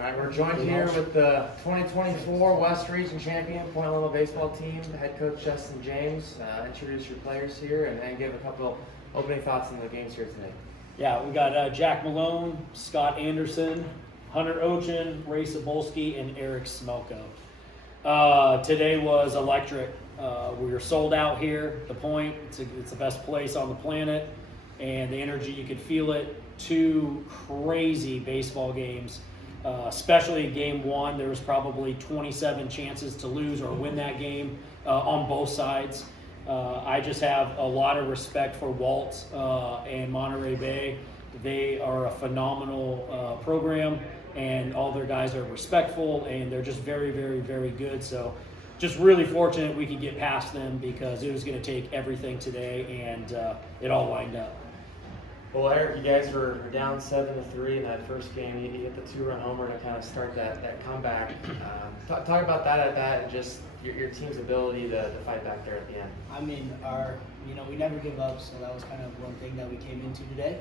All right, we're joined here with the 2024 West Region champion Point Loma baseball team, head coach Justin James. Introduce your players here and give a couple opening thoughts on the games here today. Yeah, we got Jack Malone, Scott Anderson, Hunter Ochin, Ray Sobolski, and Eric Smelko. Today was electric. We were sold out here at the Point. It's the best place on the planet, and the energy, you could feel it. 2 crazy baseball games. Especially game 1, there was probably 27 chances to lose or win that game on both sides. I just have a lot of respect for Walt and Monterey Bay. They are a phenomenal program, and all their guys are respectful, and they're just very, very, very good. So just really fortunate we could get past them because it was going to take everything today, and it all lined up. Well, Eric, you guys were down 7-3 in that first game. You hit the 2-run homer to kind of start that comeback. Talk about that at bat and just your team's ability to fight back there at the end. I mean, we never give up, so that was kind of one thing that we came into today.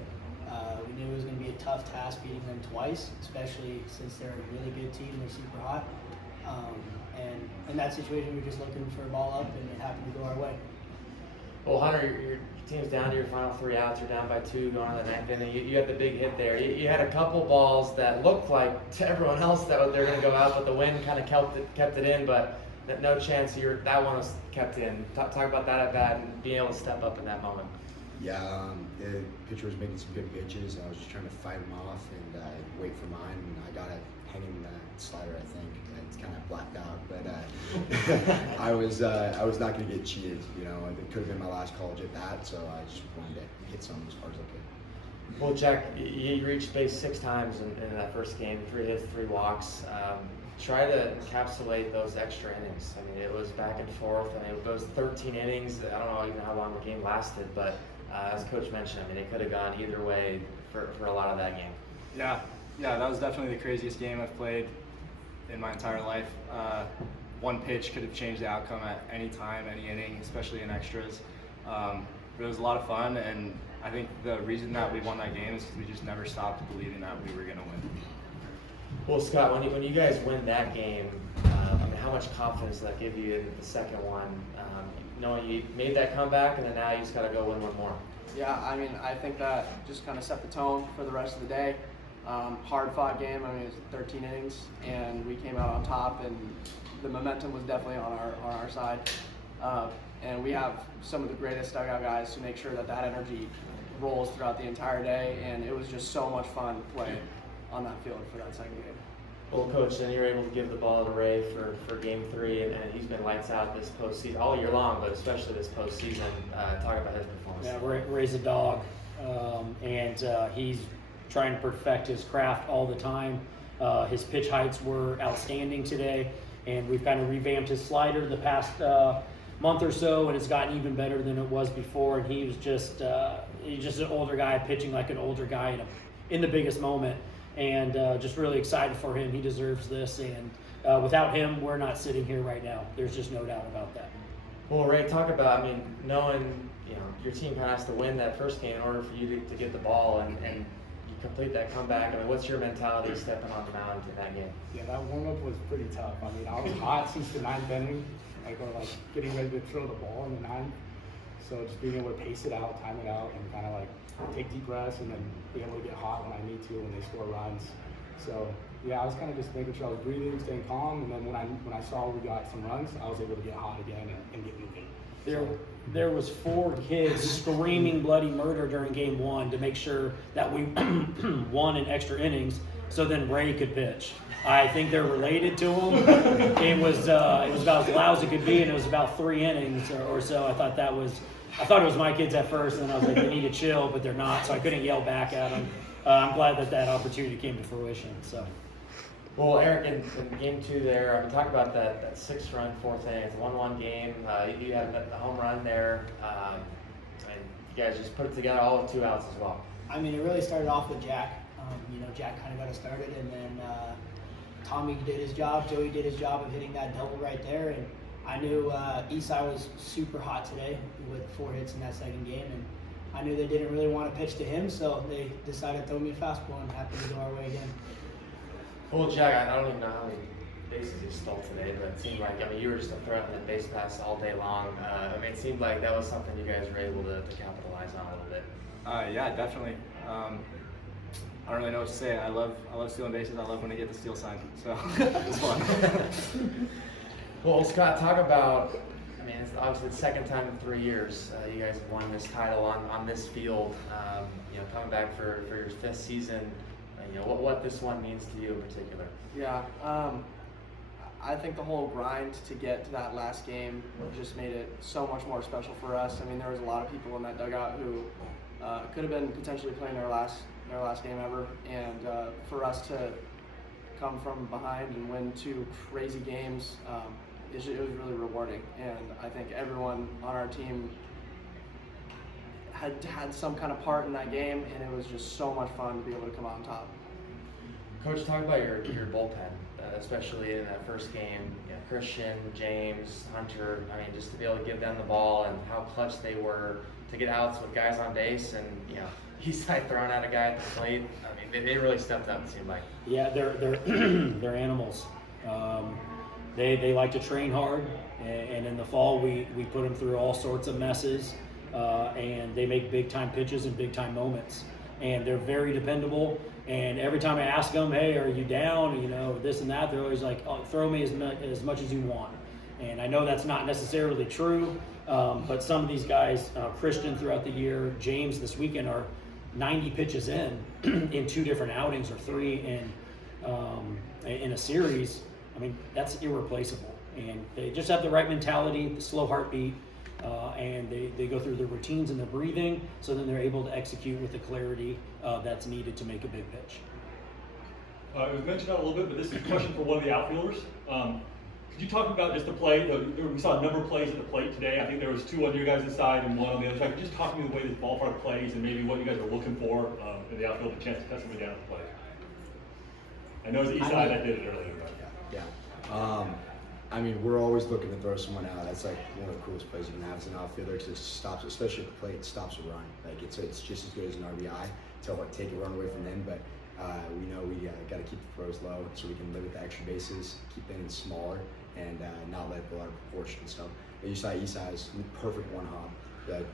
We knew it was going to be a tough task beating them twice, especially since they're a really good team. They're super hot. And in that situation, we were just looking for a ball up, and it happened to go our way. Well, Hunter, your team's down to your final 3 outs. You're down by 2 going on the 9th inning. You had the big hit there. You had a couple balls that looked like to everyone else that they're going to go out, but the wind kind of kept it in. But no chance that one was kept in. Talk about that at bat and being able to step up in that moment. Yeah, the pitcher was making some good pitches. I was just trying to fight him off and wait for mine. And I got it hanging the slider, I think. It's kind of blacked out, but I was not going to get cheated. You know, it could have been my last college at bat, so I just wanted to hit something as hard as I could. Well, Jack, you reached base 6 times in that first game, 3 hits, 3 walks. Try to encapsulate those extra innings. I mean, it was back and forth, and it goes 13 innings. I don't know even how long the game lasted, but as Coach mentioned, I mean, it could have gone either way for a lot of that game. Yeah, that was definitely the craziest game I've played in my entire life. One pitch could have changed the outcome at any time, any inning, especially in extras. But it was a lot of fun, and I think the reason that we won that game is because we just never stopped believing that we were going to win. Well, Scott, when you guys win that game, I mean, how much confidence does that give you in the second one? Knowing you made that comeback, and then now you just got to go win one more. Yeah, I mean, I think that just kind of set the tone for the rest of the day. Hard-fought game. I mean, it was 13 innings, and we came out on top, and the momentum was definitely on our side. And we have some of the greatest dugout guys to make sure that energy rolls throughout the entire day, and it was just so much fun to play on that field for that second game. Well, Coach, then you're able to give the ball to Ray for Game 3, and he's been lights out this postseason, all year long, but especially this postseason. Talk about his performance. Yeah, Ray's a dog, and he's trying to perfect his craft all the time. His pitch heights were outstanding today, and we've kind of revamped his slider the past month or so, and it's gotten even better than it was before. And he was he's just an older guy pitching like an older guy in the biggest moment. And just really excited for him. He deserves this, and without him, we're not sitting here right now. There's just no doubt about that. Well, Ray, talk about, I mean, knowing your team kind of has to win that first game in order for you to get the ball and you complete that comeback. I mean, what's your mentality stepping on the mound in that game? Yeah, that warm-up was pretty tough. I mean, I was hot since the 9th inning, getting ready to throw the ball in the 9th. So just being able to pace it out, time it out, and kind of take deep breaths, and then being able to get hot when I need to when they score runs. So yeah, I was kind of just making sure I was breathing, staying calm, and then when I saw we got some runs, I was able to get hot again and get moving. There was 4 kids screaming bloody murder during game 1 to make sure that we won in extra innings, so then Ray could pitch. I think they're related to him. It was about as loud as it could be, and it was about 3 innings or so. I thought it was my kids at first, and then I was like, they need to chill, but they're not, so I couldn't yell back at them. I'm glad that opportunity came to fruition. So. Well, Eric, in Game 2 there, I mean, talk about that 6-run 4th inning. It's a 1-1 game. You had the home run there, and you guys just put it together all with 2 outs as well. I mean, it really started off with Jack. Jack kind of got us started, and then Tommy did his job. Joey did his job of hitting that double right there, and I knew Eastside was super hot today with 4 hits in that second game, and I knew they didn't really want to pitch to him, so they decided to throw me a fastball, and happened to go our way again. Well, Jack, I don't even know how many bases you stole today, but it seemed like, I mean, you were just a threat on the base pass all day long. I mean, it seemed like that was something you guys were able to capitalize on a little bit. Yeah, definitely. I don't really know what to say. I love stealing bases. I love when I get the steal sign. So it's fun. Well, Scott, talk about, I mean, it's obviously the second time in 3 years you guys have won this title on this field. You know, coming back for your 5th season, you know, what this one means to you in particular. Yeah, I think the whole grind to get to that last game just made it so much more special for us. I mean, there was a lot of people in that dugout who could have been potentially playing their last game ever, and for us to come from behind and win 2 crazy games, it was really rewarding. And I think everyone on our team had some kind of part in that game, and it was just so much fun to be able to come out on top. Coach, talk about your bullpen, especially in that first game. You know, Christian, James, Hunter. I mean, just to be able to give them the ball and how clutch they were to get outs with guys on base, and you know, Eastside throwing out a guy at the plate. I mean, they really stepped up. It seemed like. Yeah, they're animals. They like to train hard, and in the fall we put them through all sorts of messes, and they make big time pitches and big time moments, and they're very dependable. And every time I ask them, hey, are you down? You know, this and that, they're always like, oh, throw me as much as you want. And I know that's not necessarily true, but some of these guys, Christian throughout the year, James this weekend, are 90 pitches in 2 different outings or 3 in a series. I mean, that's irreplaceable. And they just have the right mentality, the slow heartbeat, and they go through their routines and their breathing, so then they're able to execute with the clarity that's needed to make a big pitch. It was mentioned out a little bit, but this is a question for one of the outfielders. Could you talk about just the play? We saw a number of plays at the plate today. I think there was 2 on your guys' side and 1 on the other side. Could you just talk to me the way this ballpark plays and maybe what you guys are looking for in the outfield, a chance to cut somebody down at the plate? I know it's the east side that did it earlier. But. Yeah. I mean, we're always looking to throw someone out. That's like one of the coolest plays you can have as an outfielder, because it stops, especially at the plate, it stops a run. Like it's just as good as an RBI to take a run away from them. But we know we got to keep the throws low so we can live with the extra bases, keep innings smaller, and not let go out of proportion. So you saw Isai's perfect 1-hop.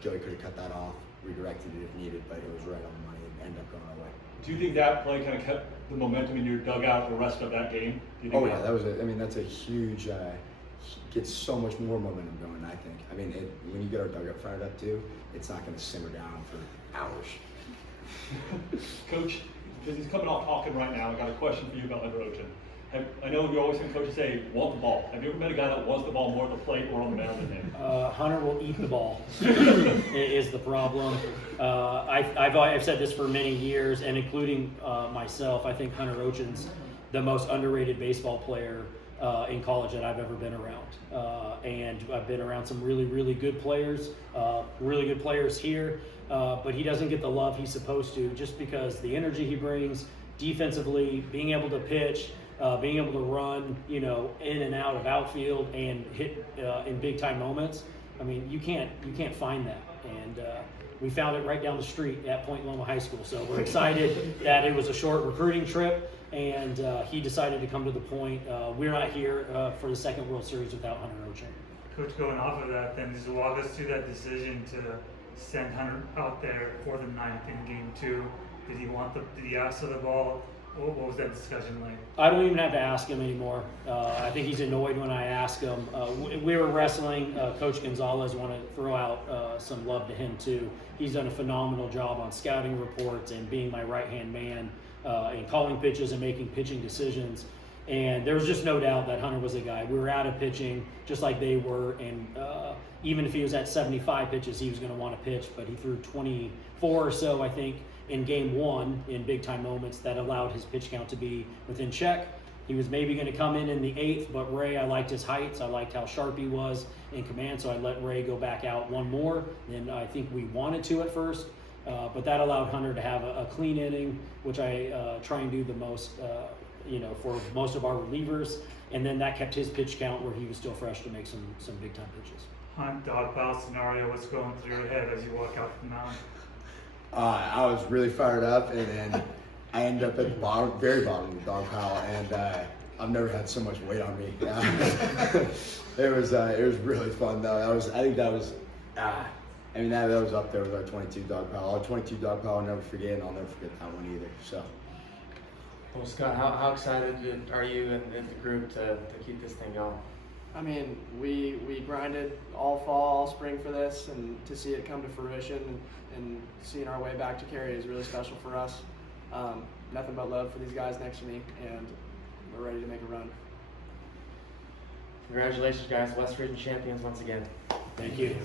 Joey could have cut that off, redirected it if needed, but it was right on the money and ended up going our way. Do you think that play kind of kept the momentum in your dugout the rest of that game? Oh yeah, that's a huge, gets so much more momentum going, I think. I mean, when you get our dugout fired up too, it's not going to simmer down for hours. Coach, because he's coming off talking right now, I got a question for you about Hunter Ochin. I know you always hear coaches say, want the ball. Have you ever met a guy that wants the ball more at the plate or on the mound than him? Hunter will eat the ball is the problem. I've said this for many years, and including myself, I think Hunter Ochin's the most underrated baseball player in college that I've ever been around. And I've been around some really, really good players here, but he doesn't get the love he's supposed to, just because the energy he brings defensively, being able to pitch, being able to run, you know, in and out of outfield and hit in big time moments. I mean, you can't find that, and we found it right down the street at Point Loma High School. So we're excited that it was a short recruiting trip, and he decided to come to the Point. We're not here for the second World Series without Hunter Ochin. Coach, going off of that, then just walk us through that decision to send Hunter out there for the 9th in Game 2. Did he ask for the ball? What was that discussion like? I don't even have to ask him anymore. I think he's annoyed when I ask him. We were wrestling. Coach Gonzalez wanted to throw out some love to him too. He's done a phenomenal job on scouting reports and being my right-hand man and calling pitches and making pitching decisions. And there was just no doubt that Hunter was a guy. We were out of pitching just like they were, and even if he was at 75 pitches, he was going to want to pitch, but he threw 24 or so, I think, in Game 1 in big time moments that allowed his pitch count to be within check. He was maybe going to come in the 8th, but Ray, I liked his heights. I liked how sharp he was in command, so I let Ray go back out one more than I think we wanted to at first. But that allowed Hunter to have a clean inning, which I try and do the most, for most of our relievers. And then that kept his pitch count where he was still fresh to make some big time pitches. Hunt, dog pile scenario, what's going through your head as you walk out the mound? I was really fired up, and then I ended up at the bottom, very bottom of the dog pile, and I've never had so much weight on me. It was really fun though. That was that was up there with our 22 dog pile. Our 22 dog pile I'll never forget, and I'll never forget that one either. So. Well, Scott, how excited are you and the group to keep this thing going? I mean, we grinded all fall, all spring for this, and to see it come to fruition and seeing our way back to Cary is really special for us. Nothing but love for these guys next to me, and we're ready to make a run. Congratulations, guys. West Region champions once again. Thank you.